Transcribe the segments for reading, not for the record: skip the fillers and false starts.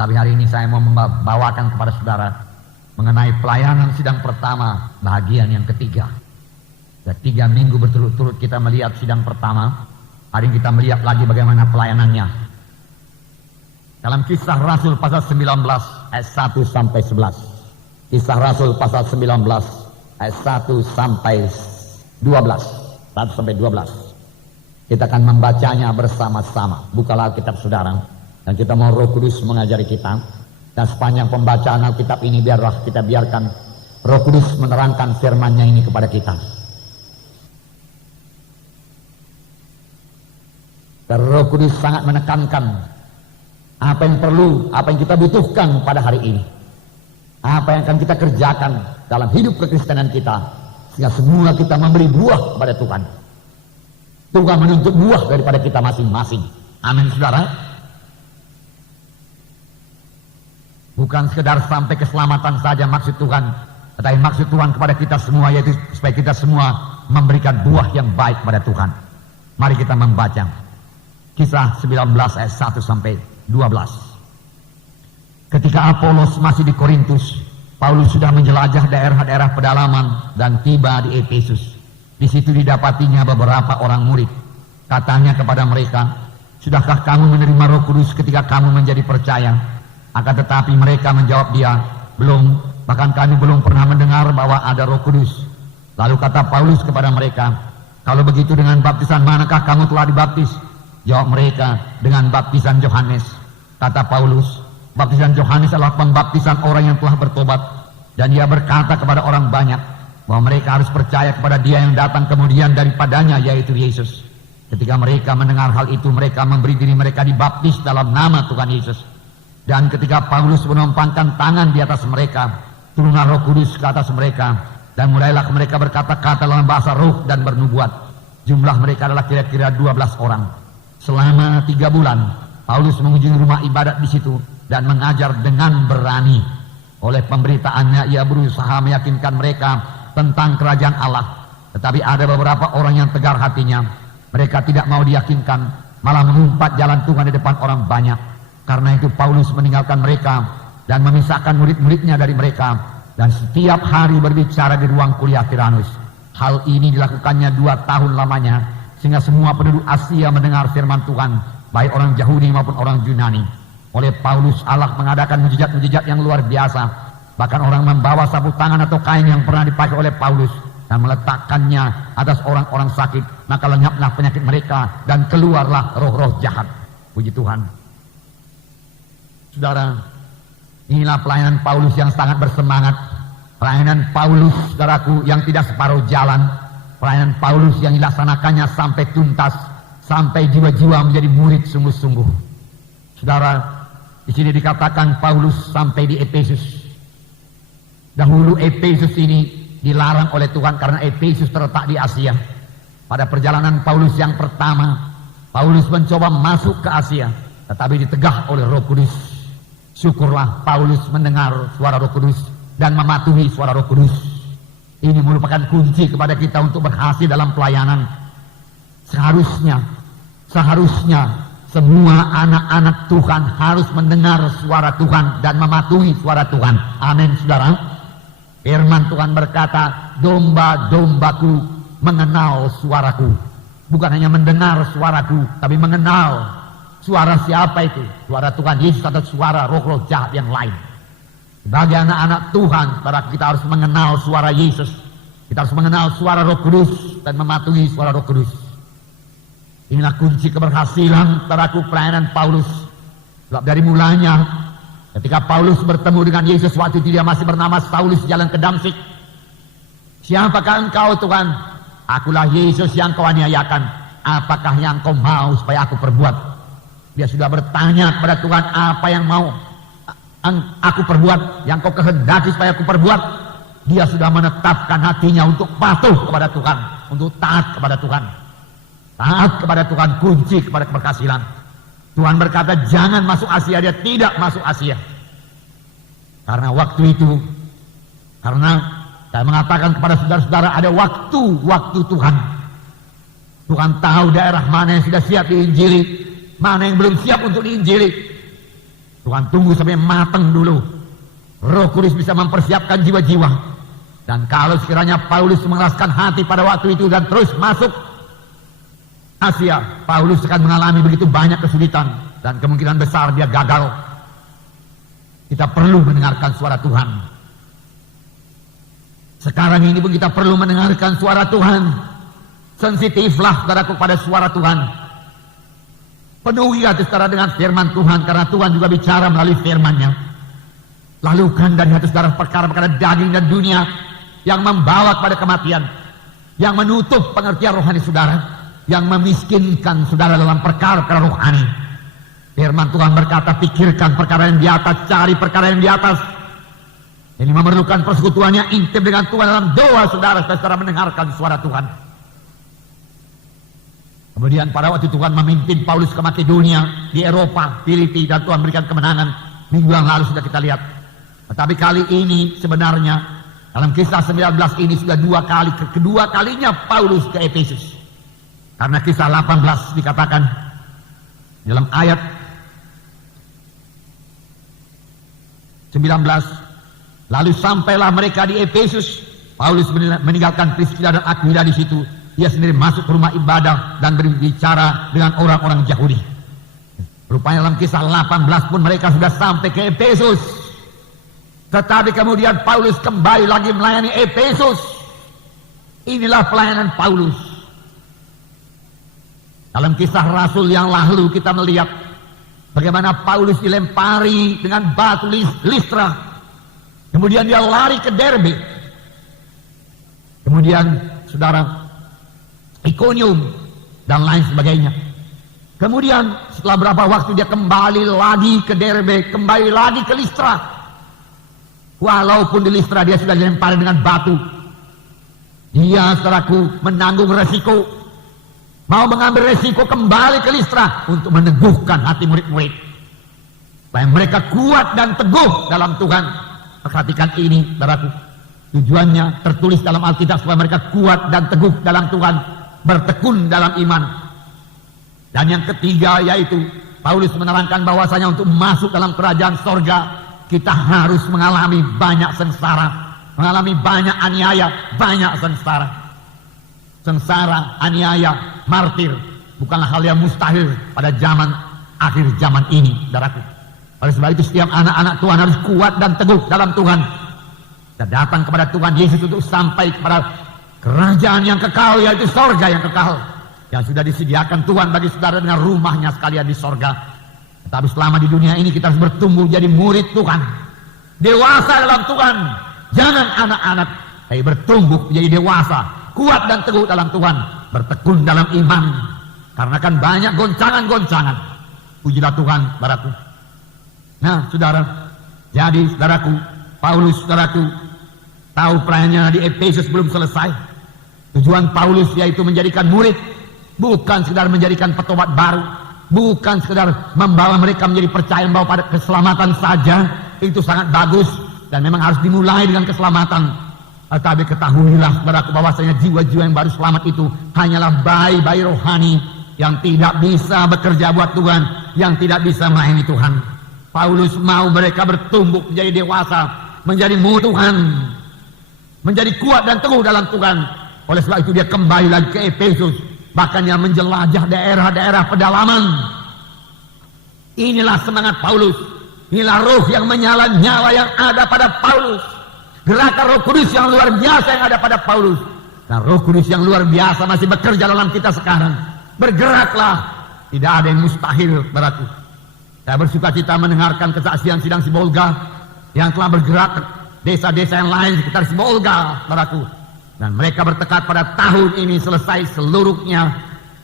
Tetapi hari ini saya mau membawakan kepada saudara mengenai pelayanan sidang pertama, bagian yang ketiga. Dan 3 minggu berturut-turut kita melihat sidang pertama. Hari ini kita melihat lagi bagaimana pelayanannya. Dalam Kisah Rasul pasal 19 ayat 1 sampai 11. Kisah Rasul pasal 19 ayat 1 sampai 12. 1 sampai 12. Kita akan membacanya bersama-sama. Bukalah Alkitab saudara. Dan kita mau Roh Kudus mengajari kita. Dan sepanjang pembacaan Alkitab ini biarlah kita biarkan Roh Kudus menerangkan firman-Nya ini kepada kita. Dan Roh Kudus sangat menekankan apa yang perlu, apa yang kita butuhkan pada hari ini. Apa yang akan kita kerjakan dalam hidup kekristenan kita. Sehingga semua kita memberi buah kepada Tuhan. Tuhan menuntut buah daripada kita masing-masing. Amin saudara. Bukan sekedar sampai keselamatan saja maksud Tuhan. Tetapi maksud Tuhan kepada kita semua yaitu supaya kita semua memberikan buah yang baik pada Tuhan. Mari kita membaca. Kisah 19 ayat 1 sampai 12. Ketika Apolos masih di Korintus, Paulus sudah menjelajah daerah-daerah pedalaman dan tiba di Efesus. Di situ didapatinya beberapa orang murid. Katanya kepada mereka, "Sudahkah kamu menerima Roh Kudus ketika kamu menjadi percaya?" Akan tetapi mereka menjawab dia, "Belum, bahkan kami belum pernah mendengar bahwa ada Roh Kudus." Lalu kata Paulus kepada mereka, "Kalau begitu dengan baptisan manakah kamu telah dibaptis?" Jawab mereka, "Dengan baptisan Yohanes." Kata Paulus, "Baptisan Yohanes adalah pembaptisan orang yang telah bertobat." Dan dia berkata kepada orang banyak bahwa mereka harus percaya kepada dia yang datang kemudian daripadanya, yaitu Yesus. Ketika mereka mendengar hal itu, mereka memberi diri mereka dibaptis dalam nama Tuhan Yesus. Dan ketika Paulus menumpangkan tangan di atas mereka, turunlah Roh Kudus ke atas mereka, dan mulailah mereka berkata-kata dalam bahasa roh dan bernubuat. Jumlah mereka adalah kira-kira 12 orang. Selama 3 bulan, Paulus mengunjungi rumah ibadat di situ dan mengajar dengan berani. Oleh pemberitaannya, ia berusaha meyakinkan mereka tentang kerajaan Allah. Tetapi ada beberapa orang yang tegar hatinya. Mereka tidak mau diyakinkan, malah mengumpat jalan Tuhan di depan orang banyak. Karena itu Paulus meninggalkan mereka dan memisahkan murid-muridnya dari mereka, dan setiap hari berbicara di ruang kuliah Tiranus. Hal ini dilakukannya 2 tahun lamanya, sehingga semua penduduk Asia mendengar firman Tuhan, baik orang Yahudi maupun orang Yunani. Oleh Paulus Allah mengadakan mujizat-mujizat yang luar biasa. Bahkan orang membawa sapu tangan atau kain yang pernah dipakai oleh Paulus dan meletakkannya atas orang-orang sakit, maka lenyaplah penyakit mereka dan keluarlah roh-roh jahat. Puji Tuhan. Saudara, inilah pelayanan Paulus yang sangat bersemangat. Pelayanan Paulus, saudaraku, yang tidak separuh jalan. Pelayanan Paulus yang dilaksanakannya sampai tuntas, sampai jiwa-jiwa menjadi murid sungguh-sungguh. Saudara, di sini dikatakan Paulus sampai di Efesus. Dahulu Efesus ini dilarang oleh Tuhan karena Efesus terletak di Asia. Pada perjalanan Paulus yang pertama, Paulus mencoba masuk ke Asia, tetapi ditegah oleh Roh Kudus. Syukurlah Paulus mendengar suara Roh Kudus dan mematuhi suara Roh Kudus. Ini merupakan kunci kepada kita untuk berhasil dalam pelayanan. Seharusnya semua anak-anak Tuhan harus mendengar suara Tuhan dan mematuhi suara Tuhan. Amin saudara. Firman Tuhan berkata, "Domba-dombaku mengenal suaraku." Bukan hanya mendengar suaraku, tapi mengenal. Suara siapa itu? Suara Tuhan Yesus atau suara roh-roh jahat yang lain? Sebagai anak-anak Tuhan, kita harus mengenal suara Yesus. Kita harus mengenal suara Roh Kudus dan mematuhi suara Roh Kudus. Inilah kunci keberhasilan pelayanan Paulus. Sebab dari mulanya, ketika Paulus bertemu dengan Yesus waktu itu dia masih bernama Saulus jalan ke Damsyik. "Siapakah engkau Tuhan?" "Akulah Yesus yang kau aniayakan. Apakah yang kau mau supaya aku perbuat?" Dia sudah bertanya kepada Tuhan, "Apa yang mau aku perbuat, yang kau kehendaki supaya aku perbuat?" Dia sudah menetapkan hatinya untuk patuh kepada Tuhan, untuk taat kepada Tuhan. Taat kepada Tuhan kunci kepada keberhasilan. Tuhan berkata, "Jangan masuk Asia." Dia tidak masuk Asia. Karena waktu itu, karena saya mengatakan kepada saudara-saudara, ada waktu Tuhan. Tuhan tahu daerah mana yang sudah siap diinjili, mana yang belum siap untuk diinjili. Tuhan tunggu sampai matang dulu. Roh Kudus bisa mempersiapkan jiwa-jiwa. Dan kalau sekiranya Paulus mengeraskan hati pada waktu itu dan terus masuk Asia, Paulus akan mengalami begitu banyak kesulitan dan kemungkinan besar dia gagal. Kita perlu mendengarkan suara Tuhan. Sekarang ini pun kita perlu mendengarkan suara Tuhan. Sensitiflah saudaraku pada suara Tuhan. Penuhi hati saudara dengan firman Tuhan, karena Tuhan juga bicara melalui firman-Nya. Lalukan dari hati saudara perkara-perkara daging dan dunia yang membawa kepada kematian, yang menutup pengertian rohani saudara, yang memiskinkan saudara dalam perkara-perkara rohani. Firman Tuhan berkata, pikirkan perkara yang di atas, cari perkara yang di atas. Ini memerlukan persekutuannya intim dengan Tuhan dalam doa saudara, saudara mendengarkan suara Tuhan. Kemudian pada waktu Tuhan memimpin Paulus ke Makedonia, di Eropa, Filipi, dan Tuhan berikan kemenangan. Minggu yang lalu sudah kita lihat. Tetapi kali ini sebenarnya dalam kisah 19 ini sudah kedua kalinya Paulus ke Efesus. Karena kisah 18 dikatakan dalam ayat 19, lalu sampailah mereka di Efesus. Paulus meninggalkan Priscilla dan Aquila di situ. Dia sendiri masuk ke rumah ibadah dan berbicara dengan orang-orang Yahudi. Rupanya dalam kisah 18 pun mereka sudah sampai ke Efesus. Tetapi kemudian Paulus kembali lagi melayani Efesus. Inilah pelayanan Paulus. Dalam kisah Rasul yang lalu kita melihat bagaimana Paulus dilempari dengan batu Listra. Kemudian dia lari ke Derbe. Kemudian saudara, Ikonium dan lain sebagainya. Kemudian setelah berapa waktu dia kembali lagi ke Derbe, kembali lagi ke Listra. Walaupun di Listra dia sudah dilempari dengan batu, dia saudaraku menanggung resiko, mau mengambil resiko kembali ke Listra untuk meneguhkan hati murid-murid supaya mereka kuat dan teguh dalam Tuhan. Perhatikan ini saudaraku, tujuannya tertulis dalam Alkitab supaya mereka kuat dan teguh dalam Tuhan, bertekun dalam iman. Dan yang ketiga yaitu Paulus menerangkan bahwasanya untuk masuk dalam kerajaan sorga kita harus mengalami banyak sengsara, mengalami banyak aniaya, banyak sengsara. Sengsara, aniaya, martir bukanlah hal yang mustahil pada zaman akhir zaman ini, saudaraku. Oleh sebab itu setiap anak-anak Tuhan harus kuat dan teguh dalam Tuhan. Kita datang kepada Tuhan Yesus untuk sampai kepada kerajaan yang kekal, yaitu sorga yang kekal, yang sudah disediakan Tuhan bagi saudara dengan rumahnya sekalian di sorga. Tetapi selama di dunia ini kita harus bertumbuh jadi murid Tuhan, dewasa dalam Tuhan. Jangan anak-anak, tapi bertumbuh menjadi dewasa, kuat dan teguh dalam Tuhan, bertekun dalam iman. Karena kan banyak goncangan-goncangan. Pujilah Tuhan, saudaraku. Nah, saudara, jadi saudaraku, Paulus saudaraku tahu pelayanannya di Efesus belum selesai. Tujuan Paulus yaitu menjadikan murid, bukan sekedar menjadikan petobat baru, bukan sekedar membawa mereka menjadi percaya membawa pada keselamatan saja. Itu sangat bagus dan memang harus dimulai dengan keselamatan. Tetapi ketahuilah saudaraku bahwasanya jiwa-jiwa yang baru selamat itu hanyalah bayi-bayi rohani yang tidak bisa bekerja buat Tuhan, yang tidak bisa melayani Tuhan. Paulus mau mereka bertumbuh menjadi dewasa, menjadi murid Tuhan, menjadi kuat dan teguh dalam Tuhan. Oleh sebab itu dia kembali lagi ke Efesus, bahkan dia menjelajah daerah-daerah pedalaman. Inilah semangat Paulus, inilah roh yang menyala-nyala yang ada pada Paulus, gerakan Roh Kudus yang luar biasa yang ada pada Paulus. Dan Roh Kudus yang luar biasa masih bekerja dalam kita sekarang. Bergeraklah, tidak ada yang mustahil, saudaraku. Saya bersuka cita mendengarkan kesaksian sidang Sibolga yang telah bergerak ke desa-desa yang lain sekitar Sibolga, saudaraku. Dan mereka bertekad pada tahun ini selesai seluruhnya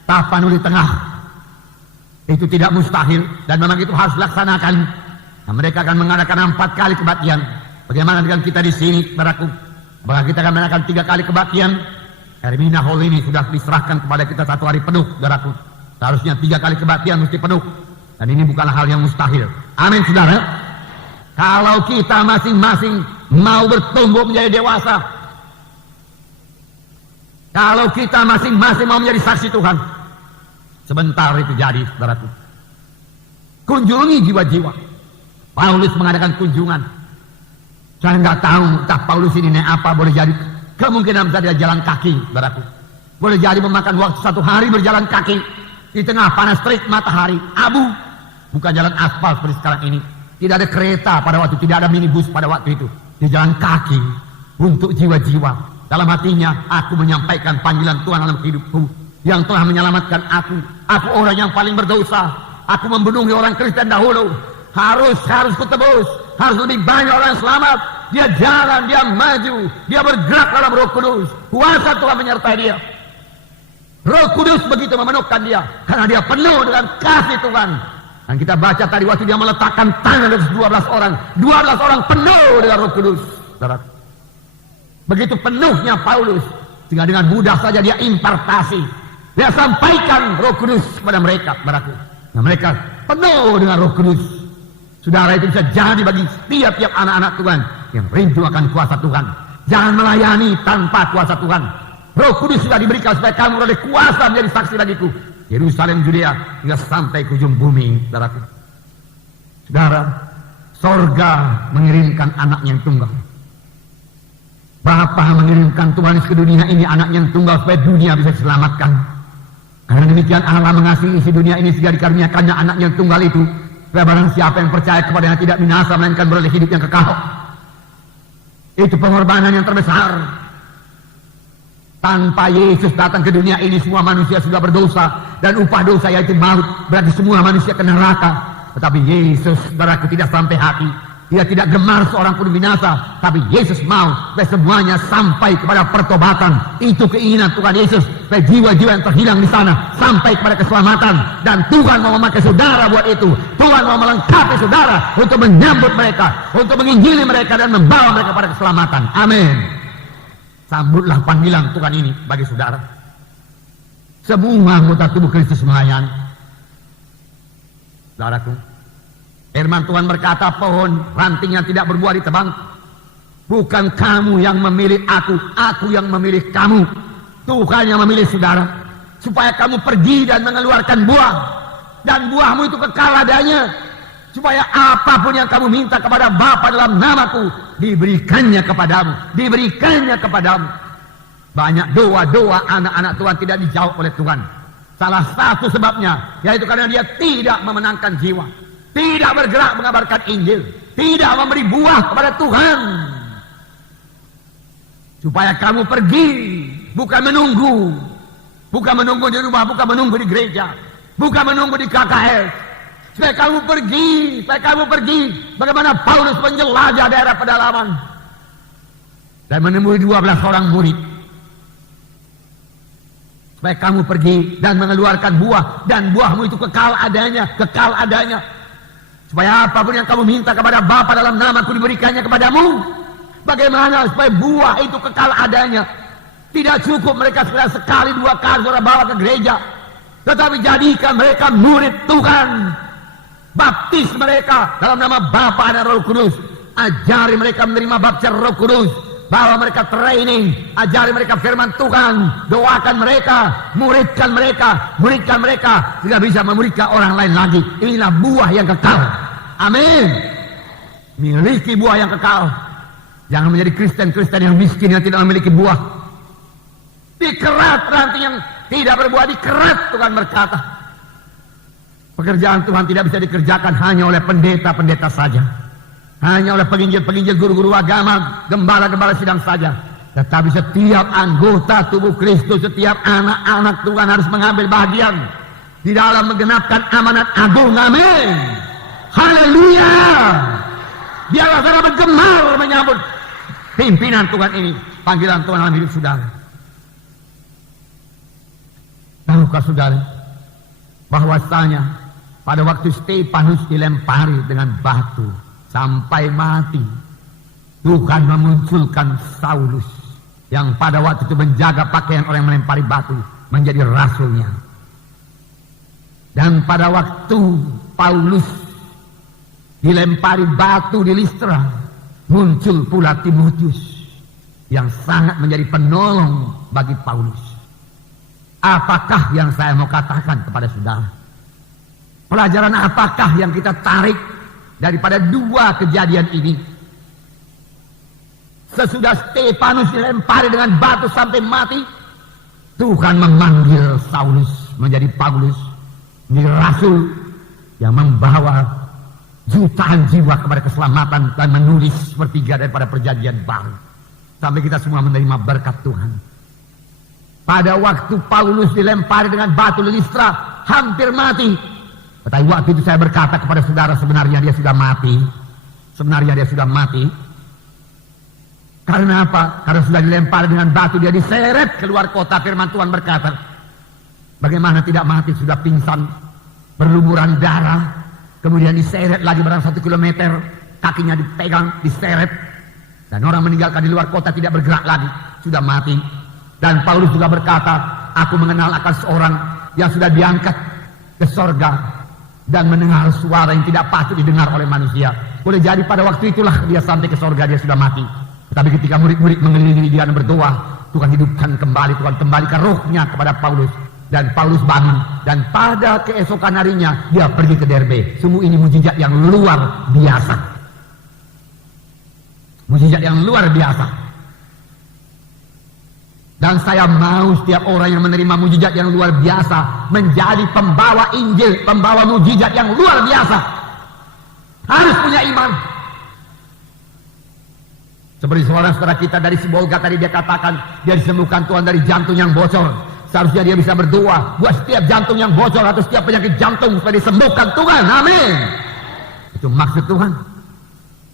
Tapanuli Tengah. Itu tidak mustahil dan memang itu harus dilaksanakan. Nah, mereka akan mengadakan 4 kali kebaktian. Bagaimana dengan kita di sini, saudaraku? Apakah kita akan mengadakan 3 kali kebaktian? Hermina Hall ini sudah diserahkan kepada kita 1 hari penuh, saudaraku. Seharusnya 3 kali kebaktian mesti penuh. Dan ini bukanlah hal yang mustahil. Amin, saudara. Kalau kita masing-masing mau bertumbuh menjadi dewasa, kalau kita masing-masing mau menjadi saksi Tuhan, sebentar itu jadi, saudaraku. Kunjungi jiwa-jiwa. Paulus mengadakan kunjungan. Saya nggak tahu entah Paulus ini naik apa, boleh jadi kemungkinan bisa dia jalan kaki, saudaraku. Boleh jadi memakan waktu 1 hari berjalan kaki di tengah panas terik matahari, abu. Bukan jalan aspal seperti sekarang ini. Tidak ada kereta pada waktu, tidak ada minibus pada waktu itu. Dia jalan kaki untuk jiwa-jiwa. Dalam hatinya, aku menyampaikan panggilan Tuhan dalam hidupku yang telah menyelamatkan aku. Aku orang yang paling berdosa. Aku membunuhi orang Kristen dahulu. Harus kutebus. Harus lebih banyak orang selamat. Dia jalan, dia maju, dia bergerak dalam Roh Kudus. Kuasa Tuhan menyertai dia. Roh Kudus begitu memenuhkan dia karena dia penuh dengan kasih Tuhan. Dan kita baca tadi waktu dia meletakkan tangan atas 12 orang. 12 orang penuh dengan Roh Kudus. Begitu penuhnya Paulus, sehingga dengan mudah saja dia impartasi. Dia sampaikan Roh Kudus kepada mereka, saudaraku. Nah, mereka penuh dengan Roh Kudus. Saudara, itu bisa jadi bagi setiap anak-anak Tuhan yang rindu akan kuasa Tuhan. Jangan melayani tanpa kuasa Tuhan. Roh Kudus sudah diberikan supaya kamu oleh kuasa menjadi saksi bagiku. Yerusalem, Judea, hingga sampai ke ujung bumi, saudaraku. Saudara, sorga mengirimkan anaknya yang tunggal. Bapa mengirimkan Tuhan ke dunia ini anaknya yang tunggal supaya dunia bisa diselamatkan. Karena demikian Allah mengasihi isi dunia ini sehingga dikaruniakannya anaknya yang tunggal itu. Supaya barang siapa yang percaya kepadanya tidak binasa melainkan beroleh hidup yang kekal. Itu pengorbanan yang terbesar. Tanpa Yesus datang ke dunia ini semua manusia sudah berdosa. Dan upah dosa yaitu maut. Berarti semua manusia ke neraka. Tetapi Yesus, saudaraku, tidak sampai hati. Dia tidak gemar seorang pun binasa. Tapi Yesus mau supaya semuanya sampai kepada pertobatan. Itu keinginan Tuhan Yesus. Supaya jiwa-jiwa yang terhilang di sana sampai kepada keselamatan. Dan Tuhan mau memakai saudara buat itu. Tuhan mau melengkapi saudara untuk menyambut mereka, untuk menginjili mereka dan membawa mereka pada keselamatan. Amin. Sambutlah panggilan Tuhan ini bagi saudara. Semua anggota tubuh Kristus melayani. Saudaraku, firman Tuhan berkata, pohon rantingnya tidak berbuah ditebang. Bukan kamu yang memilih aku yang memilih kamu. Tuhan yang memilih saudara, supaya kamu pergi dan mengeluarkan buah, dan buahmu itu kekal adanya, supaya apapun yang kamu minta kepada Bapa dalam namaku, diberikannya kepadamu. Banyak doa-doa anak-anak Tuhan tidak dijawab oleh Tuhan. Salah satu sebabnya yaitu karena dia tidak memenangkan jiwa, tidak bergerak mengabarkan Injil, tidak memberi buah kepada Tuhan. Supaya kamu pergi, bukan menunggu di rumah, bukan menunggu di gereja, bukan menunggu di KKS. Supaya kamu pergi, bagaimana Paulus menjelajah daerah pedalaman dan menemui 12 orang murid. Supaya kamu pergi dan mengeluarkan buah, dan buahmu itu kekal adanya. Supaya apapun yang kamu minta kepada Bapa dalam namaku diberikannya kepadamu. Bagaimana supaya buah itu kekal adanya? Tidak cukup mereka sekali 2 kali saudara bawa ke gereja, tetapi jadikan mereka murid Tuhan. Baptis mereka dalam nama Bapa dan Roh Kudus. Ajari mereka menerima baptisan Roh Kudus. Bawa mereka training, ajari mereka firman Tuhan, doakan mereka, muridkan mereka, sehingga bisa memuridkan orang lain lagi. Inilah buah yang kekal. Amin. Miliki buah yang kekal. Jangan menjadi Kristen-Kristen yang miskin yang tidak memiliki buah. Dikerat ranting yang tidak berbuah, dikerat, Tuhan berkata. Pekerjaan Tuhan tidak bisa dikerjakan hanya oleh pendeta-pendeta saja, hanya oleh penginjil-penginjil, guru-guru agama, gembala-gembala sidang saja. Tetapi setiap anggota tubuh Kristus, setiap anak-anak Tuhan harus mengambil bagian di dalam menggenapkan amanat agung. Amin. Haleluya. Biarlah saudara bergemar menyambut pimpinan Tuhan ini, panggilan Tuhan dalam hidup saudara. Tahukah saudara bahwasanya pada waktu Stefanus dilempari dengan batu sampai mati, Tuhan memunculkan Saulus yang pada waktu itu menjaga pakaian orang yang melempari batu menjadi rasulnya. Dan pada waktu Paulus dilempari batu di Listra, muncul pula Timotius yang sangat menjadi penolong bagi Paulus. Apakah yang saya mau katakan kepada saudara? Pelajaran apakah yang kita tarik daripada dua kejadian ini. Sesudah Stefanus dilempari dengan batu sampai mati, Tuhan memanggil Saulus menjadi Paulus, menjadi rasul yang membawa jutaan jiwa kepada keselamatan dan menulis sepertiga daripada perjanjian baru. Sampai kita semua menerima berkat Tuhan. Pada waktu Paulus dilempari dengan batu Listra, hampir mati. Tetapi waktu itu saya berkata kepada saudara, sebenarnya dia sudah mati. Sebenarnya dia sudah mati. Karena apa? Karena sudah dilempari dengan batu, dia diseret keluar kota. Firman Tuhan berkata, bagaimana tidak mati, sudah pingsan, berlumuran darah, kemudian diseret lagi barang 1 kilometer, kakinya dipegang, diseret, dan orang meninggalkan di luar kota, tidak bergerak lagi, sudah mati. Dan Paulus juga berkata, aku mengenal akan seorang yang sudah diangkat ke sorga dan mendengar suara yang tidak patut didengar oleh manusia. Boleh jadi pada waktu itulah dia sampai ke sorga, dia sudah mati. Tetapi ketika murid-murid mengelilingi dia dan berdoa, Tuhan hidupkan kembali, Tuhan kembalikan rohnya kepada Paulus. Dan Paulus bangun, dan pada keesokan harinya dia pergi ke Derbe. Sungguh ini mujizat yang luar biasa. Mujizat yang luar biasa. Dan saya mau setiap orang yang menerima mujizat yang luar biasa menjadi pembawa Injil, pembawa mujizat yang luar biasa. Harus punya iman. Seperti saudara kita dari Sibolga tadi, dia katakan dia disembuhkan Tuhan dari jantung yang bocor. Seharusnya dia bisa berdoa buat setiap jantung yang bocor atau setiap penyakit jantung supaya disembuhkan Tuhan. Amin. Itu maksud Tuhan.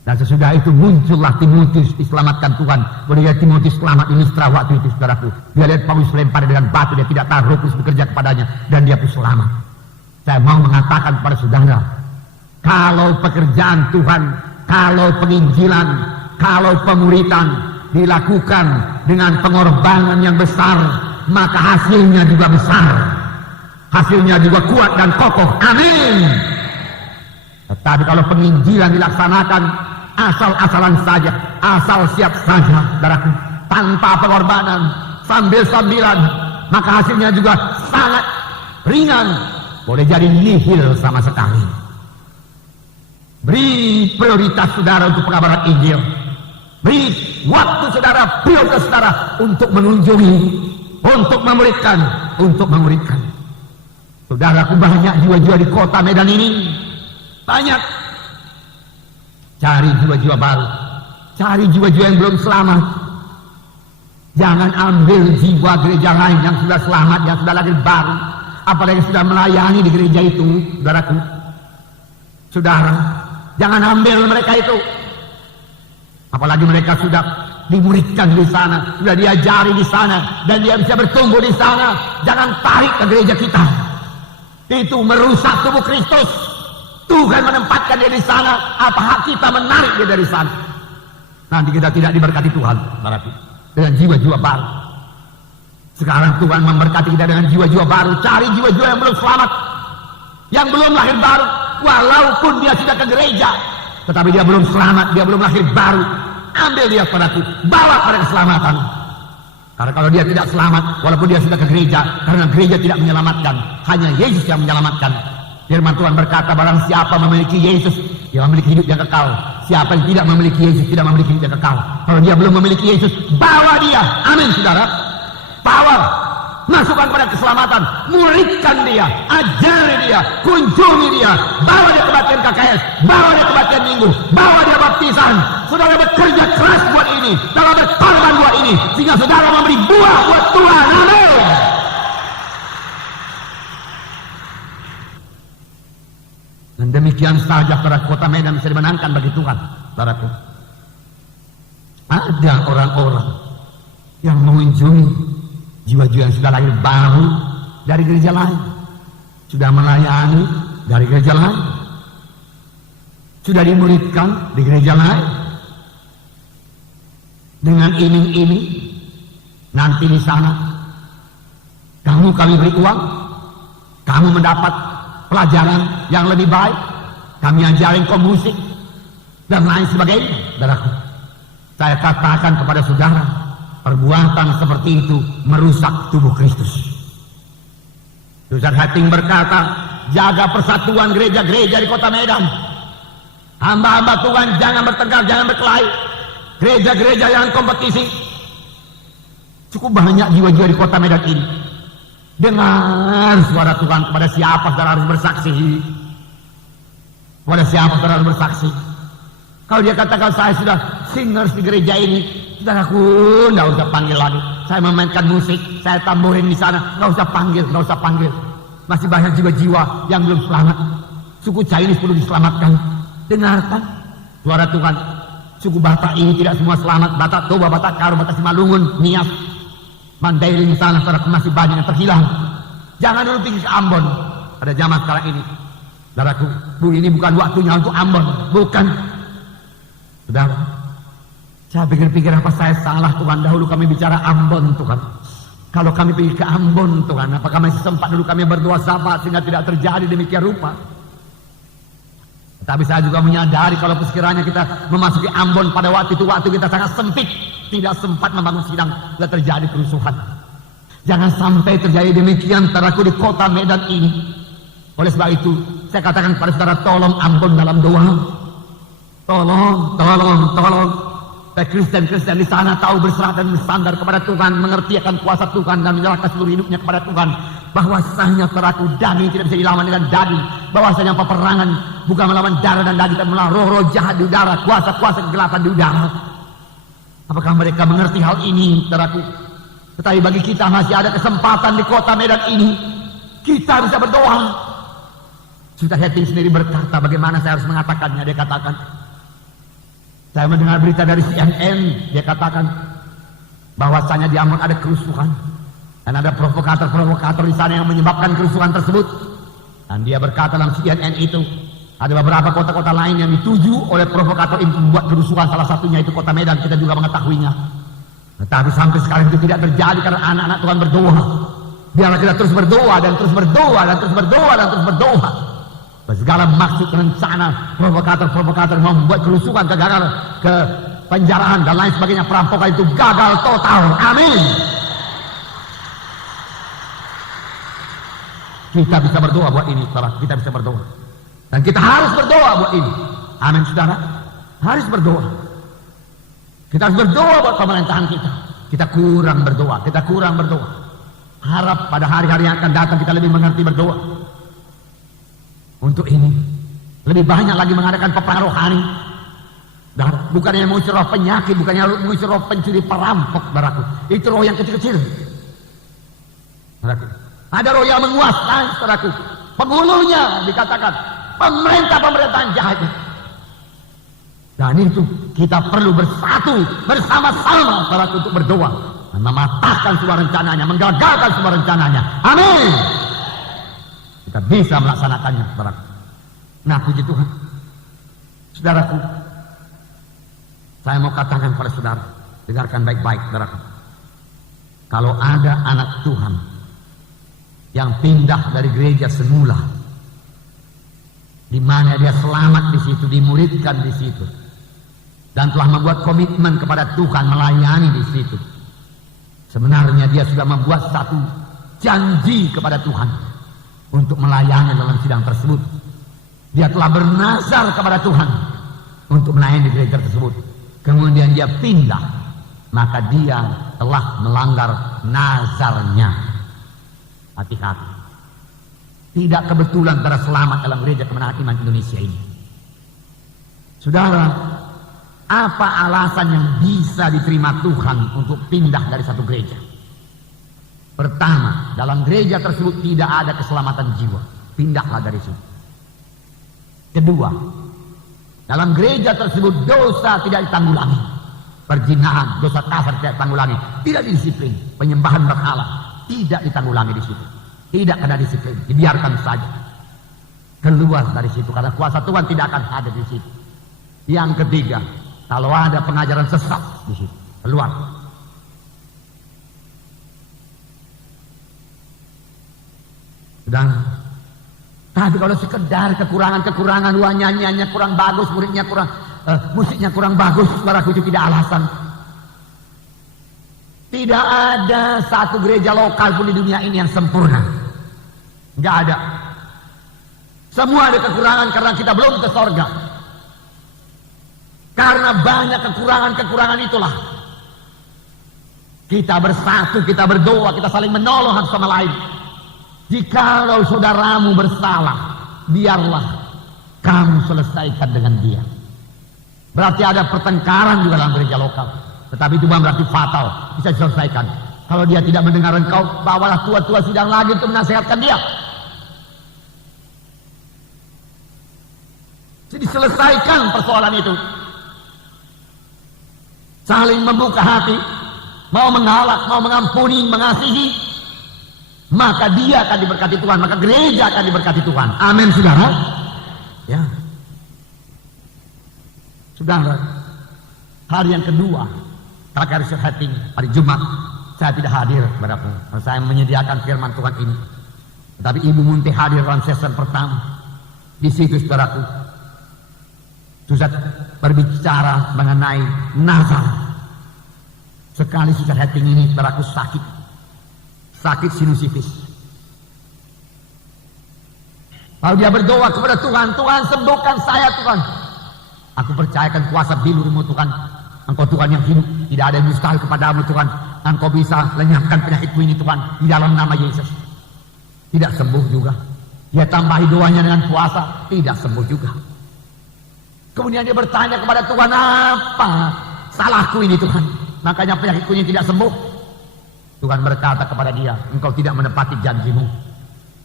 Dan sesudah itu muncullah Timotius, diselamatkan Tuhan. Boleh lihat Timotius selamat di Listra waktu itu, saudaraku. Dia lihat Paulus lempar dengan batu, dia tidak tahu, Roh Kudus bekerja kepadanya, dan dia pun selamat. Saya mau mengatakan kepada saudara, kalau pekerjaan Tuhan, kalau penginjilan, kalau pemuritan dilakukan dengan pengorbanan yang besar, maka hasilnya juga besar. Hasilnya juga kuat dan kokoh. Amin. Tetapi kalau penginjilan dilaksanakan asal-asalan saja, asal siap saja, saudaraku, tanpa pengorbanan, sambil-sambilan, maka hasilnya juga sangat ringan, boleh jadi nihil sama sekali. Beri prioritas saudara untuk pengabaran Injil. Beri waktu saudara, prioritas saudara untuk mengunjungi, untuk memuridkan, untuk memuridkan. Saudaraku, banyak jiwa-jiwa di kota Medan ini, banyak. Cari jiwa-jiwa baru, cari jiwa-jiwa yang belum selamat. Jangan ambil jiwa gereja lain yang sudah selamat, yang sudah lahir baru, apalagi sudah melayani di gereja itu, saudaraku. Saudara, jangan ambil mereka itu. Apalagi mereka sudah dimuridkan di sana, sudah diajari di sana, dan dia bisa bertumbuh di sana. Jangan tarik ke gereja kita. Itu merusak tubuh Kristus. Tuhan menempatkan dia di sana, apa hak kita menarik dia dari sana? Nanti kita tidak diberkati Tuhan, saudaraku, dengan jiwa-jiwa baru. Sekarang Tuhan memberkati kita dengan jiwa-jiwa baru. Cari jiwa-jiwa yang belum selamat, yang belum lahir baru, walaupun dia sudah ke gereja, tetapi dia belum selamat, dia belum lahir baru. Ambil dia, saudaraku, bawa pada keselamatan. Karena kalau dia tidak selamat, walaupun dia sudah ke gereja, karena gereja tidak menyelamatkan, hanya Yesus yang menyelamatkan. Firman Tuhan berkata, barang siapa memiliki Yesus, dia memiliki hidup yang kekal. Siapa yang tidak memiliki Yesus, tidak memiliki hidup yang kekal. Kalau dia belum memiliki Yesus, bawa dia. Amin, saudara. Bawa, masukkan pada keselamatan, muridkan dia, ajari dia, kunjungi dia, bawa dia kebaktian KKS, bawa dia kebaktian Minggu, bawa dia baptisan. Saudara bekerja keras buat ini, dalam berkorban buat ini, sehingga saudara memberi buah buat Tuhan. Amin. Dan demikian saja saudara, kota Medan bisa dimenangkan bagi Tuhan, saudaraku. Ada orang-orang yang mengunjungi jiwa-jiwa yang sudah lahir baru dari gereja lain, sudah melayani dari gereja lain, sudah dimuridkan di gereja lain, dengan iming-iming nanti di sana kami beri uang, kamu mendapat pelajaran yang lebih baik, kami ajarin kau musik dan lain sebagainya. Saudaraku, saya katakan kepada saudara, perbuatan seperti itu merusak tubuh Kristus. Ustaz Hating berkata, jaga persatuan gereja-gereja di kota Medan. Hamba-hamba Tuhan jangan bertengkar, jangan berkelahi. Gereja-gereja yang kompetisi. Cukup banyak jiwa-jiwa di kota Medan ini. Dengar suara Tuhan. Kepada siapa saudara harus bersaksi? Kepada siapa saudara harus bersaksi? Kalau dia katakan saya sudah singers di gereja ini, saudaraku nggak usah panggil lagi. Saya memainkan musik, saya tambohin di sana, nggak usah panggil, nggak usah panggil. Masih banyak jiwa-jiwa yang belum selamat. Suku Chinese perlu diselamatkan. Dengarkan suara Tuhan. Suku Batak ini tidak semua selamat. Batak Toba, Batak Karo, Batak Simalungun, Nias, Mandailing sana, saudara masih banyak yang terhilang. Jangan dulu pergi ke Ambon pada zaman sekarang ini. Saudaraku, bu, ini bukan waktunya untuk Ambon, bukan. Saudara, saya pikir-pikir apa saya salah Tuhan. Dahulu kami bicara Ambon Tuhan. Kalau kami pergi ke Ambon Tuhan, apakah masih sempat dulu kami berdoa sahabat sehingga tidak terjadi demikian rupa? Tapi saya juga menyadari kalau sekiranya kita memasuki Ambon pada waktu itu, waktu kita sangat sempit, tidak sempat membangun sidang, sudah terjadi kerusuhan. Jangan sampai terjadi demikian saudaraku di kota Medan ini. Oleh sebab itu, saya katakan kepada saudara, tolong Ambon dalam doa. Tolong. Kristen-Kristen di sana tahu berserah dan bersandar kepada Tuhan, mengerti akan kuasa Tuhan dan menyerahkan seluruh hidupnya kepada Tuhan. Bahwasanya saudaraku, daging tidak bisa dilawan dengan daging. Bahwasanya peperangan bukan melawan darah dan daging, tapi melawan roh-roh jahat di udara, kuasa-kuasa kegelapan di udara. Apakah mereka mengerti hal ini, saudaraku? Tetapi bagi kita masih ada kesempatan di kota Medan ini. Kita bisa berdoa. Sudah Heti sendiri berkata, bagaimana saya harus mengatakannya? Dia katakan, saya mendengar berita dari CNN, dia katakan bahwasanya di Ambon ada kerusuhan dan ada provokator-provokator di sana yang menyebabkan kerusuhan tersebut. Dan dia berkata dalam CNN itu ada beberapa kota-kota lain yang dituju oleh provokator ini membuat kerusuhan, salah satunya itu kota Medan, kita juga mengetahuinya. Tetapi sampai sekarang itu tidak terjadi karena anak-anak Tuhan berdoa. Biarlah kita terus berdoa dan terus berdoa dan terus berdoa dan terus berdoa. Segala maksud rencana provokator-provokator membuat kerusuhan, kegagalan, kepenjaraan dan lain sebagainya, perampokan itu gagal total. Amin. Kita bisa berdoa buat ini, saudara. Kita bisa berdoa. Dan kita harus berdoa buat ini. Amin, saudara. Harus berdoa. Kita harus berdoa buat pemerintahan kita. Kita kurang berdoa. Harap pada hari-hari yang akan datang kita lebih mengerti berdoa. Untuk ini lebih banyak lagi mengadakan peperangan rohani. Dan bukannya mengusir roh penyakit, bukannya mengusir roh pencuri, perampok, saudaraku. Itu roh yang kecil-kecil. Saudaraku, ada roh yang menguasai, saudaraku. Penghulunya dikatakan pemerintahan jahat. Dan itu kita perlu bersatu bersama-sama, saudaraku, untuk berdoa dan mematahkan semua rencananya, menggagalkan semua rencananya. Amin. Kita bisa melaksanakannya, saudaraku. Nah, puji Tuhan. Saudaraku, saya mau katakan pada saudara, dengarkan baik-baik, saudaraku. Kalau ada anak Tuhan yang pindah dari gereja semula, di mana dia selamat di situ, dimuridkan di situ, dan telah membuat komitmen kepada Tuhan, melayani di situ, sebenarnya dia sudah membuat satu janji kepada Tuhan untuk melayani dalam sidang tersebut. Dia telah bernazar kepada Tuhan untuk melayani di gereja tersebut. Kemudian dia pindah, maka dia telah melanggar nazarnya. Hati-hati. Tidak kebetulan saudara selamat dalam gereja kemenangan iman Indonesia ini. Saudara, apa alasan yang bisa diterima Tuhan untuk pindah dari satu gereja? Pertama, dalam gereja tersebut tidak ada keselamatan jiwa. Pindahlah dari situ. Kedua, dalam gereja tersebut dosa tidak ditanggulangi. Perzinahan, dosa kasar tidak ditanggulangi. Tidak didisiplin. Penyembahan berhala tidak ditanggulangi di situ. Tidak ada disiplin. Dibiarkan saja. Keluar dari situ karena kuasa Tuhan tidak akan ada di situ. Yang ketiga, kalau ada pengajaran sesat di situ, keluar. Dan tapi kalau sekedar kekurangan dua nyanyiannya kurang bagus, muridnya kurang, musiknya kurang bagus, saudaraku, itu tidak alasan. Tidak ada satu gereja lokal pun di dunia ini yang sempurna. Tidak ada. Semua ada kekurangan karena kita belum ke sorga. Karena banyak kekurangan-kekurangan itulah kita bersatu, kita berdoa, kita saling menolong satu sama lain. Jikalau saudaramu bersalah, biarlah kamu selesaikan dengan dia. Berarti ada pertengkaran juga dalam gereja lokal, tetapi itu bukan berarti fatal, bisa diselesaikan. Kalau dia tidak mendengar engkau, bawalah tua-tua sidang lagi untuk menasihatkan dia. Jadi selesaikan persoalan itu. Saling membuka hati, mau mengalah, mau mengampuni, mengasihi, maka dia akan diberkati Tuhan, maka gereja akan diberkati Tuhan. Amin, saudara. Ya, saudara, hari yang kedua terakhir setting hari Jumat, saya tidak hadir kepada saya menyediakan firman Tuhan ini, tetapi Ibu Munti hadir dalam season pertama. Di situ, saudaraku, Susah berbicara mengenai nazar. Sekali Susah setting ini, saudaraku, sakit sinusitis. Lalu dia berdoa kepada Tuhan, Tuhan sembuhkan saya Tuhan. Aku percayakan kuasa bilurmu Tuhan. Engkau Tuhan yang hidup, tidak ada yang mustahil kepadamu Tuhan. Engkau bisa lenyapkan penyakitku ini Tuhan, di dalam nama Yesus. Tidak sembuh juga. Dia tambahi doanya dengan puasa, tidak sembuh juga. Kemudian dia bertanya kepada Tuhan, apa salahku ini Tuhan? Makanya penyakitku ini tidak sembuh. Tuhan berkata kepada dia, engkau tidak menepati janjimu.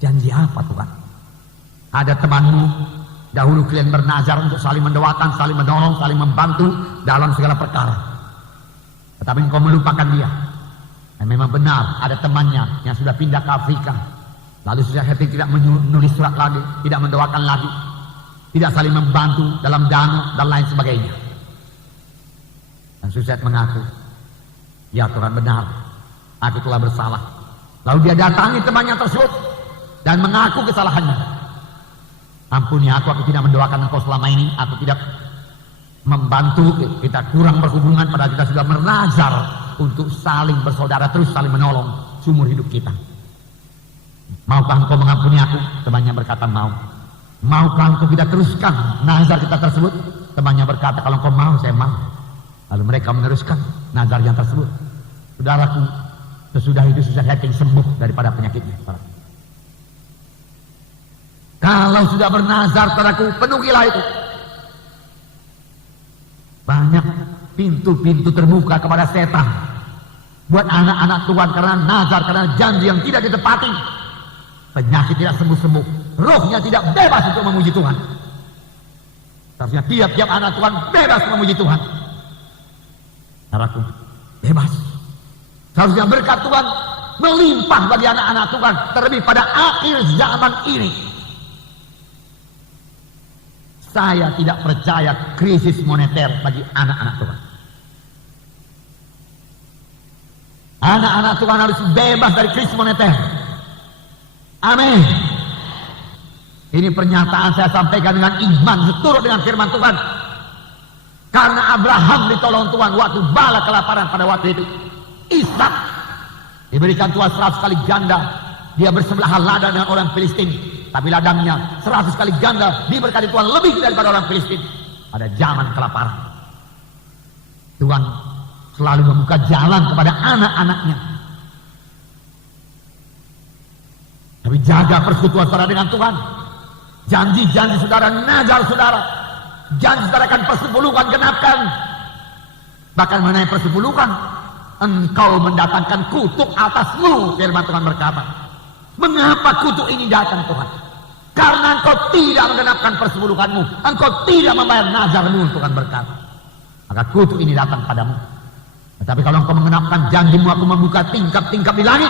Janji apa Tuhan? Ada temanmu, dahulu kalian bernazar untuk saling mendoakan, saling menolong, saling membantu dalam segala perkara. Tetapi engkau melupakan dia. Dan memang benar, ada temannya yang sudah pindah ke Afrika. Lalu Susah setting tidak menulis surat lagi, tidak mendoakan lagi, tidak saling membantu dalam dana dan lain sebagainya. Dan Susah mengaku, ya Tuhan benar, aku telah bersalah. Lalu dia datangi temannya tersebut dan mengaku kesalahannya. Ampuni aku tidak mendoakan engkau selama ini, aku tidak membantu, kita kurang berhubungan, padahal kita sudah bernazar untuk saling bersaudara, terus saling menolong seumur hidup kita. Maukah engkau mengampuni aku? Temannya berkata mau. Maukah engkau kita teruskan nazar kita tersebut? Temannya berkata kalau engkau mau, saya mau. Lalu mereka meneruskan nazar yang tersebut. Saudaraku, sesudah itu Susah setting sembuh daripada penyakitnya. Kalau sudah bernazar, saudaraku, penuhilah itu. Banyak pintu-pintu terbuka kepada setan buat anak-anak Tuhan karena nazar, karena janji yang tidak ditepati. Penyakit tidak sembuh-sembuh, rohnya tidak bebas untuk memuji Tuhan. Seharusnya tiap-tiap anak Tuhan bebas memuji Tuhan. Saudaraku, bebas. Seharusnya berkat Tuhan melimpah bagi anak-anak Tuhan, terlebih pada akhir zaman ini. Saya tidak percaya krisis moneter bagi anak-anak Tuhan. Anak-anak Tuhan harus bebas dari krisis moneter. Amin. Ini pernyataan saya sampaikan dengan iman, seturut dengan firman Tuhan. Karena Abraham ditolong Tuhan waktu bala kelaparan pada waktu itu. Ishak diberikan Tuhan 100 kali ganda. Dia bersebelahan ladang dengan orang Filistin, tapi ladangnya 100 kali ganda diberkati Tuhan lebih daripada orang Filistin pada zaman kelaparan. Tuhan selalu membuka jalan kepada anak-anaknya. Tapi jaga persekutuan saudara dengan Tuhan. Janji-janji saudara, nazar saudara, janji saudara akan persepuluhan genapkan. Bahkan mengenai persepuluhan, engkau mendatangkan kutuk atasmu, firman Tuhan berkata. Mengapa kutuk ini datang Tuhan? Karena engkau tidak menggenapkan persepuluhanmu, engkau tidak membayar nazarmu, Tuhan berkata. Maka kutuk ini datang padamu. Tetapi kalau engkau mengenapkan janjimu, aku membuka tingkap-tingkap di langit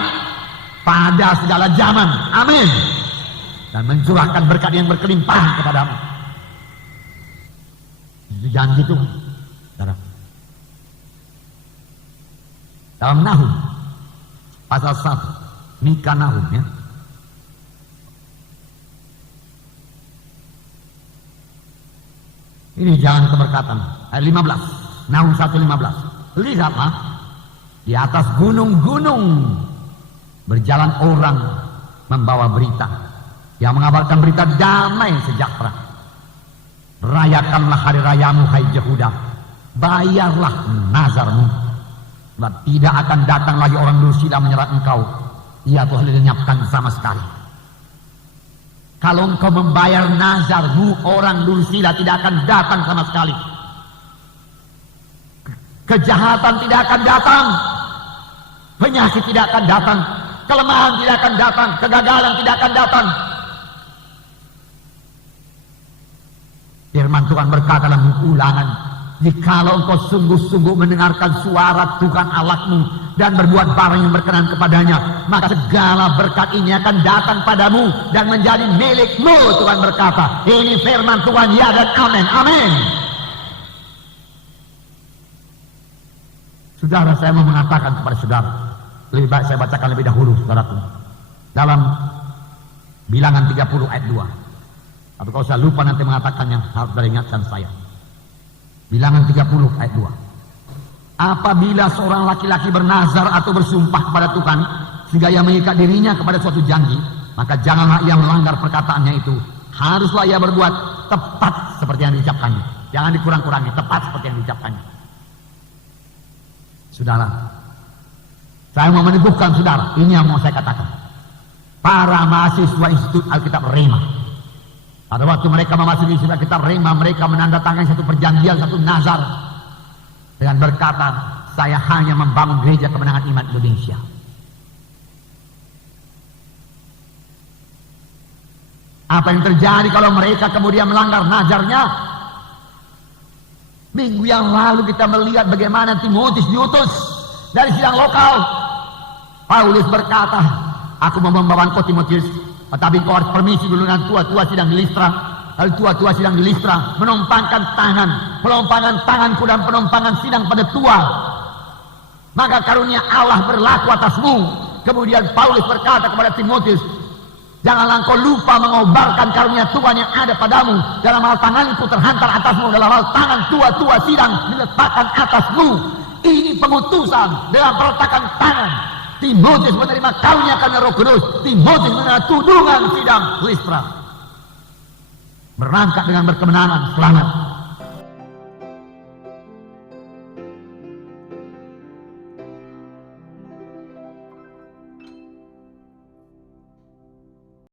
pada segala zaman, amin, dan mencurahkan berkat yang berkelimpahan kepadamu. Itu janji Tuhan. Dalam Nahum pasal 1, Mika Nahum ya. Ini jalan keberkatan. Ayat 15. Nahum 1:15. Lihatlah, di atas gunung-gunung berjalan orang membawa berita, yang mengabarkan berita damai sejahtera. Rayakanlah hari rayamu, hai Yehuda. bayarlah nazarmu, sebab tidak akan datang lagi orang dursila menyerang engkau. Ia telah dilenyapkan sama sekali. Kalau engkau membayar nazarmu, orang dursila tidak akan datang sama sekali. Kejahatan tidak akan datang, penyakit tidak akan datang, kelemahan tidak akan datang, kegagalan tidak akan datang. Firman Tuhan berkata dalam buku Ulangan, jikalau engkau sungguh-sungguh mendengarkan suara Tuhan Allahmu dan berbuat barang yang berkenan kepadanya, maka segala berkat ini akan datang padamu dan menjadi milikmu. Tuhan berkata, ini firman Tuhan, ya dan amin. Amin. Saudara, saya mau mengatakan kepada saudara, lebih baik saya bacakan lebih dahulu, saudaraku, dalam Bilangan 30 ayat 2. Tapi kalau saya lupa nanti mengatakannya, harus ingatkan saya. Bilangan 30 ayat 2. Apabila seorang laki-laki bernazar atau bersumpah kepada Tuhan sehingga ia mengikat dirinya kepada suatu janji, maka janganlah ia melanggar perkataannya itu. Haruslah ia berbuat tepat seperti yang diucapkannya. Jangan dikurang-kurangi, tepat seperti yang diucapkannya. Saudara, saya mau meneguhkan saudara, ini yang mau saya katakan. Para mahasiswa Institut Alkitab Rema, pada waktu mereka memasuki Institut Alkitab Rema, mereka menandatangani satu perjanjian, satu nazar, dengan berkata, saya hanya membangun gereja kemenangan iman Indonesia. Apa yang terjadi kalau mereka kemudian melanggar nazarnya? Minggu yang lalu kita melihat bagaimana Timotius diutus dari sidang lokal. Paulus berkata, aku mau membawa engkau Timotius, tetapi kau harus permisi dulu dengan tua-tua sidang di Listra. Lalu tua-tua sidang di Listra menumpangkan tangan, penompangan tanganku dan penompangan sidang pada tua. Maka karunia Allah berlaku atasmu. Kemudian Paulus berkata kepada Timotius, janganlah engkau lupa mengobarkan karunia Tuhan yang ada padamu. Dalam hal tanganku terhantar atasmu, dalam hal tangan tua-tua sidang diletakkan atasmu. Ini pengutusan dalam peletakan tangan. Timotius menerima karunia karena Roh Kudus. Timotius menerima tudungan sidang Listra. Berangkat dengan berkemenangan, selamat.